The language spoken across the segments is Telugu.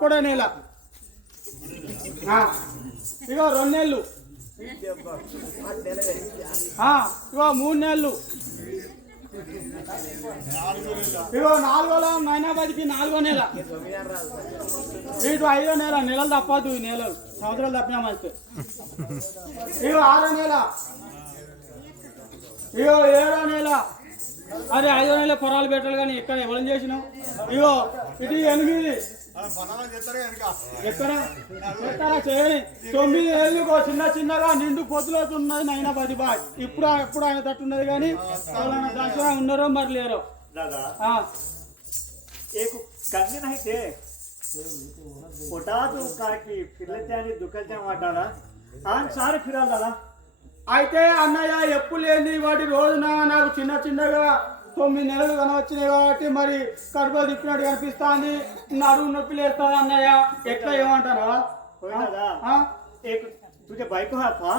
ఒక్కడే నెల ఇగో 2 నెలలు ఇగో 3 నెలలు ఇగో 4 మైనాబాద్కి 4వ నెల ఇటు 5వ నెల నెలలు తప్పదు ఈ నెలలు సంవత్సరాలు తప్పినా మంచిది ఇగో 6వ నెల ఇగో 7వ నెల అదే 5వ నెల పొరాలు పెట్టాలి కానీ ఎక్కడ ఎవరు చేసినావు ఇగో ఇది 8 ఎక్కడ ఎక్కడా చేయని 9 ఏళ్ళుకో చిన్నగా నిండు పొద్దులోతున్నది నైనా 10 బాయ్ ఎప్పుడు ఆయన తట్టున్నది కానీ దర్శనం ఉన్నారో మరి లేరో दादा एक करणे नाही ते पोटात काकी फिरले आणि दुखते वाटाला आणि सारे फिरायला दादा అయితే అన్నయ్య ఎప్పుడు లేని వాటి రోజున నాకు చిన్నగా 9 నెలలు కనవచ్చినాయి కాబట్టి మరి కడుపులో తిప్పినట్టు కనిపిస్తుంది నడుము నొప్పి లేస్తుంది అన్నయ్య ఎట్లా ఏమంటారా तुझे बायको हा का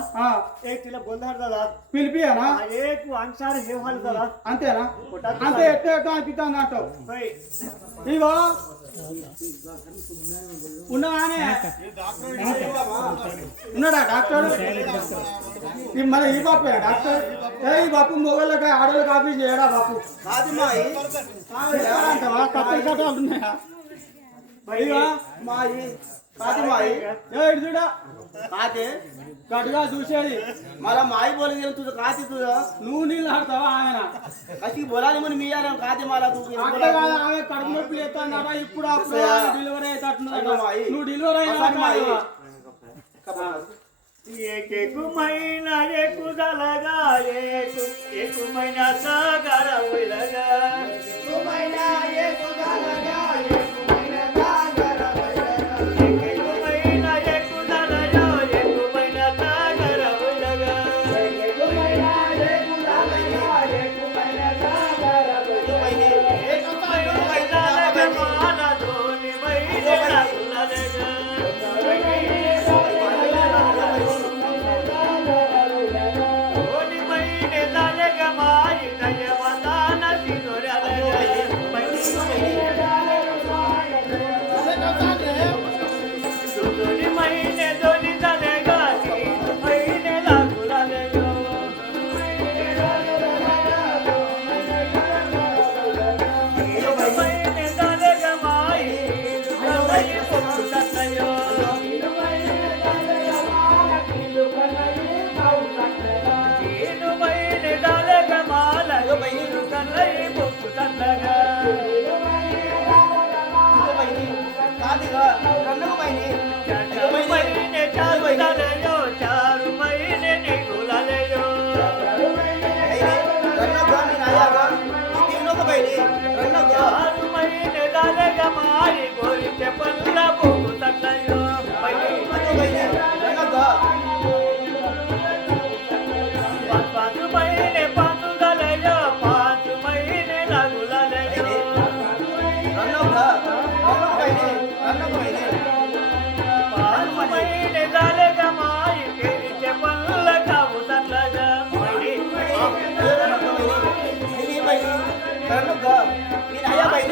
एक तिला बोलणार दादा పిలిపియానా एक अंशार हे व्हाल दादा అంతేనా అంతే ఎట్లా అనిపిస్తుంది అంటావు ఇగో ఉన్నానే ఉన్నాడా డాక్టర్ మరి ఈ బాపే డాక్టర్ ఈ బాపు మొగళ్ళకి ఆడోళ్ళకి ఆఫీస్ చేయడా బాపు అంటావా కట్టలు కట్టాలు ఉన్నాయా ఇగో మాయి కాదు మాయి చూడా కాదే కట్టుగా చూసేది मला माई बोल गेलं तुझं काते तुझं నువ్వు నీళ్ళు ఆడతావా ఆయన कशी बोलाली म्हणून मी यार काते मला तू అంటే కాదు ఆమె కడుపు నొప్పి లేస్తుందట ఇప్పుడు డెలివరీ అవుతున్నదట నువ్వు డెలివరీ అయినా एक महिना एक झाला गा एक महिन्याचा गारा होईल गा महिना एक झाला गा मी नाही बहिणी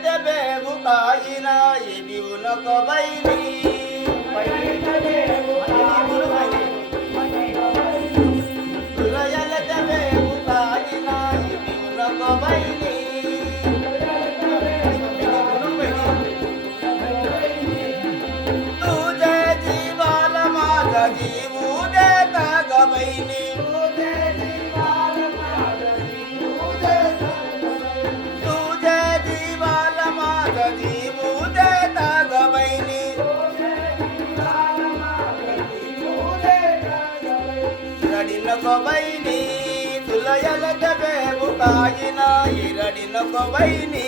बेबू काईना ये भी उनको बैनी तुलयल बेबू काईना ये भी उनको बैनी तुझे जीवाल माझा जीवू देता ग बहिणी तुझे जीवाल माझा जीवू देता ग बहिणी रडी नको बहिणी तुला यल डबे बुकाई नाही रडी नको बहिणी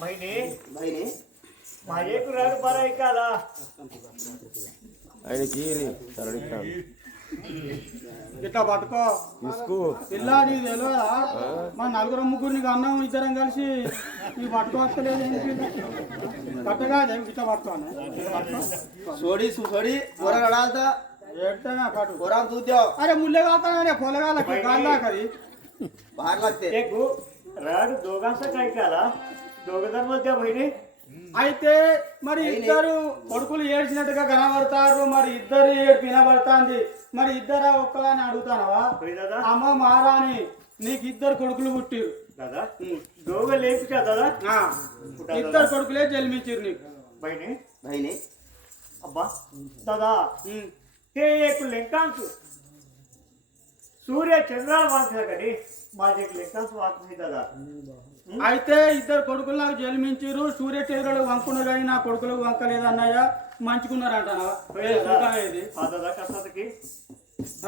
बहिणी बहिणी माझे कुराड बरं ऐकायला ఇట్లా పట్టుకో పిల్ల నీకు తెలియదా మా నలుగురు ముగ్గురిని అన్నం ఇద్దరం కలిసి ఈ పట్టుకోవస్తలేదు ఏంటి కట్టగా ఇట్లా పట్టుకోను सोडी सोडी पोरा रडालता ఏడ్తేనా పట్టు पोरा दूध द्याव అరే ముల్లె కాస్తానే పొలగాలకి గాల్దాకది बाहेर लागते एक राड दोघांचं काय ऐकायला दोघ जण बोलत्या बहिणी అయితే మరి ఇద్దరు కొడుకులు ఏడ్చినట్టుగా కనబడతారు మరి ఇద్దరు ఏడ్పు వినబడుతుంది మరి ఇద్దరా ఒక్కదాని అడుగుతానవా होय दादा అమ్మ మహారాణి నీకు ఇద్దరు కొడుకులు పుట్టిరు दादा दोघं लेकच्या दादा ఆ, ఇద్దరు కొడుకులే జన్మించిరు నీకు बहिणी बहिणी अब्बा दादा ఉమ్. हे एक लेखांश सूर्य चंद्राला वाचल्याकडे माझे एक लेखांश वाच नाही दादा అయితే ఇద్దరు కొడుకులు నాకు జన్మించిరు సూర్యచంద్రుడు వంకున్నారు కానీ నా కొడుకులకు వంకలేదు అన్నయ్య మంచుకున్నారు అంటానా ఇది हा दादा कसा की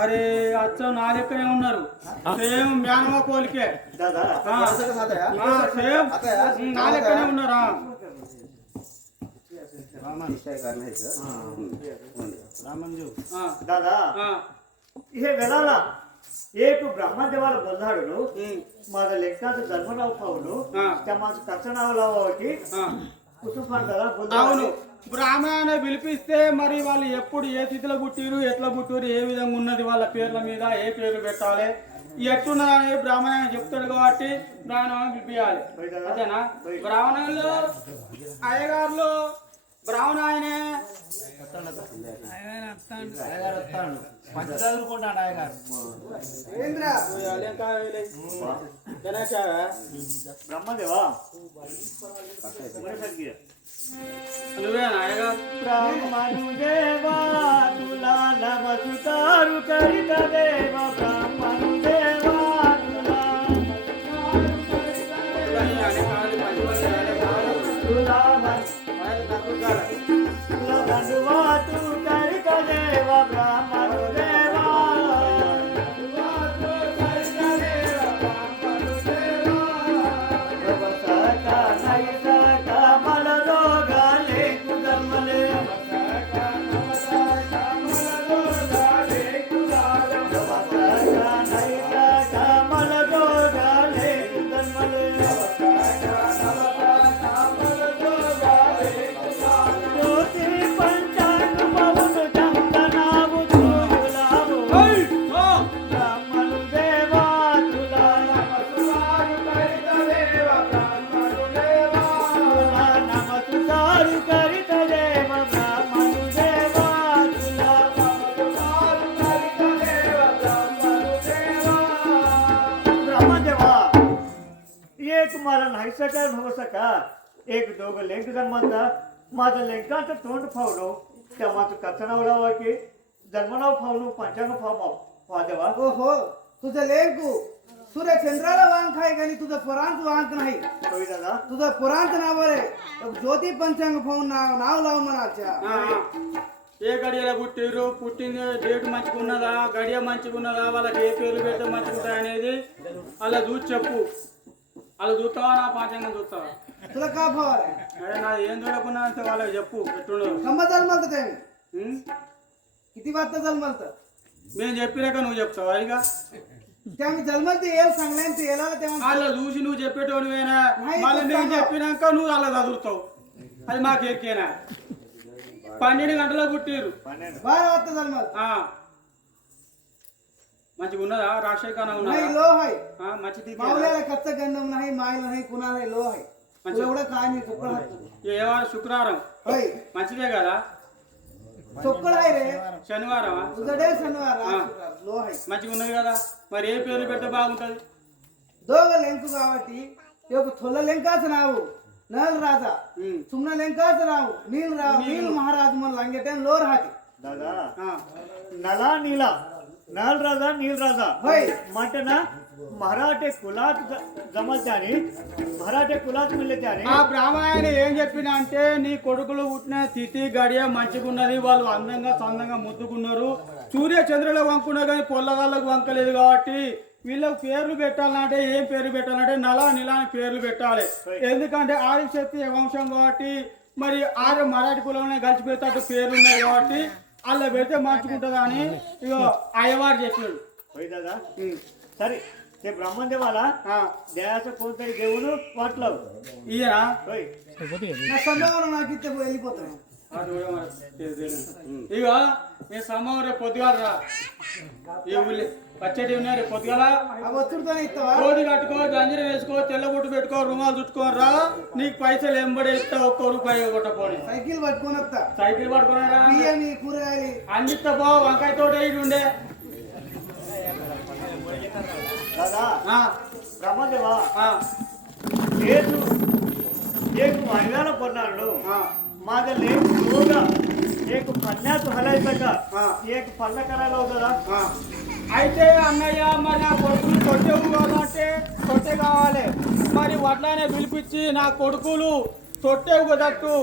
అరే అచ్చం నా లెక్కనే ఉన్నారు సేమ్ మ్యానమా కోలికే दादा ఆ, असं कसं आता या? సేమ్ నా లెక్కనే ఉన్నారా निश्चय करण्याचं ఆ, दादा ఆ, हे वेळाला एक ब्रह्मदेवाला बोलणाडू ఉమ్, माझं लेखाचं जन्मनाव पाहून हा. त्या माझं कच्चं नाव लावावं की ఆ. कुठं दादा అవును बोलणार బ్రాహ్మణ పిలిపిస్తే మరి వాళ్ళు ఎప్పుడు ఏ స్థితిలో పుట్టిరు ఎట్లా పుట్టిరు ఏ విధంగా ఉన్నది వాళ్ళ పేర్ల మీద ఏ పేర్లు పెట్టాలి ఎట్టున్నది అనేది బ్రాహ్మణ చెప్తాడు కాబట్టి బ్రాహ్మణ పిలిపియాలి అంతేనా బ్రాహ్మణులు అయ్యగారులు బ్రాహ్మణ ఆయనే ब्रह्मदेवा बरं నువ్వేనా అయ్యగారు ब्राह्मणुदेवा तुला नमस्कारू करीत देव ब्राह्मणुदेवा तुला तुला बंधुवा तू करीत देव ब्राह्मणुदेवा सका नाही सका मला दोघाले कुदमले एक मला नाही सका नव सका एक दोघं लेंक जन्मता माझं लेंकाचं तोंड फावलो त्या माझं कचनाव लावा की जन्मनाव फावलो पंचांग फादेवा ओहो तुझं लेकू सूर्य चंद्राला वांक आहे కానీ तुझं पुरांत वांक नाही होय दादा तुझं पुरांत नाव आहे ज्योती पंचांग पाहून नाव लाव म्हणाच्या ఏ గడియలో పుట్టిరు పుట్టిన డేట్ మంచిగున్నదా గడియ మంచిగున్నదా వాళ్ళకి ఏ పేర్లు పెడితే మంచిగుంటాయి అనేది అలా చూసి చెప్పు అలా చూస్తావా నా పాఠ్యంగా చూస్తావా तुला का फवार आहे अरे ना ఏం చూడకున్నా అంతే వాళ్ళకి చెప్పు ఎట్టుండో कम्मा जन्मलत ते ఉం? किती वाजता जन्मलत మేము చెప్పినాక నువ్వు చెప్తావా ఇక ते आम्ही जन्मलते येल सांगलाय ते येला तेव्हा వాళ్ళ చూసి నువ్వు చెప్పేటోనివేనా नाही, మళ్ళీ तो మేము सांगा. చెప్పినాక నువ్వు అలా చదువుతావు అది మాకు ఎక్కేనా 12 గంటలకు పుట్టిరు 12 वाजता जन्मलत మంచిగా ఉన్నదా రాజశేఖర్ नाही ఉన్నదా लो आहे మంచి తీపి मावल्याला कच्चा गंधम नाही मायला नाही कुणाला लो आहे तुला एवढं काय नाही चोकड हात ఏ వారం శుక్రవారం होय మంచిదే కదా चोकड आहे रे శనివారం तुझं डे शनिवार लो आहे మంచిగా ఉన్నది కదా మరి ఏ పేరు పెడితే బాగుంటది दोघं लेंकू गावाटी एक थोला लेंकाच नाव नल राजा ఉం. तुमना लेंकाच नाव नील महाराज मन लांगेटे लो राहते दादा ఆ. नला नीला नल राजा नील राजा होय म्हणजे ना मराठे कुलात जमल त्याने मराठे कुलात मिळले त्याने ఆ బ్రాహ్మణ ఏం చెప్పిన అంటే నీ కొడుకులు పుట్టిన తిథి గడియ మంచిగున్నది వాళ్ళు అందంగా చందంగా ముద్దుకున్నారు సూర్య చంద్రుల వంకున్నా కానీ పొల్లగాళ్ళకు వంకలేదు కాబట్టి వీళ్ళకి పేర్లు పెట్టాలంటే ఏం పేరు పెట్టాలంటే నలా నిలా అని పేర్లు పెట్టాలి ఎందుకంటే ఆది శక్తి వంశం కాబట్టి మరి ఆరు మరాఠీ కులంలో కలిసిపోయేటట్టు పేర్లు ఉన్నాయి కాబట్టి అలా పెడితే మంచుకుంటుంది అని ఇక అయ్యవారు చెప్పాడు होय दादा सरी ते ब्राह्मण देवाला द्यायचं कोणतरी देऊन वाटलं ఈయన होय నా సంభావన నాకు ఇస్తే వెళ్ళిపోతాను ఇక ఈ సమయం రేపు పొద్దుగాల రా ఈ ఊళ్ళో పచ్చడి ఉన్నాయి రేపు పొద్దుగాల ఆ వచ్చుడుతోనే ఇస్తావా కోడి కట్టుకో గంజరం వేసుకో తెల్లబొట్టు పెట్టుకో రుమాలు చుట్టుకోని రా నీకు పైసలు ఎంబడి ఇస్తా ఒక్క రూపాయి కొట్టపోని సైకిల్ పట్టుకొని వస్తా సైకిల్ పట్టుకున్నారా బియ్యని కూరగాయలు అందిస్తా పో వంకాయ తోట ఇటు ఉండే दादा ఆ, ब्राह्मण देवा ఆ, एक महिन्याला पडणार ఆ, माझं लेख दोघा एक पन्नास हलायचं का हा. एक पल्ला करायला होता ఆ. అయితే అన్నయ్య మరి నా కొడుకులు తొట్టె కావాలంటే తొట్టె కావాలి మరి వడ్లానే పిలిపించి నా కొడుకులు తొట్టె కుదట్టు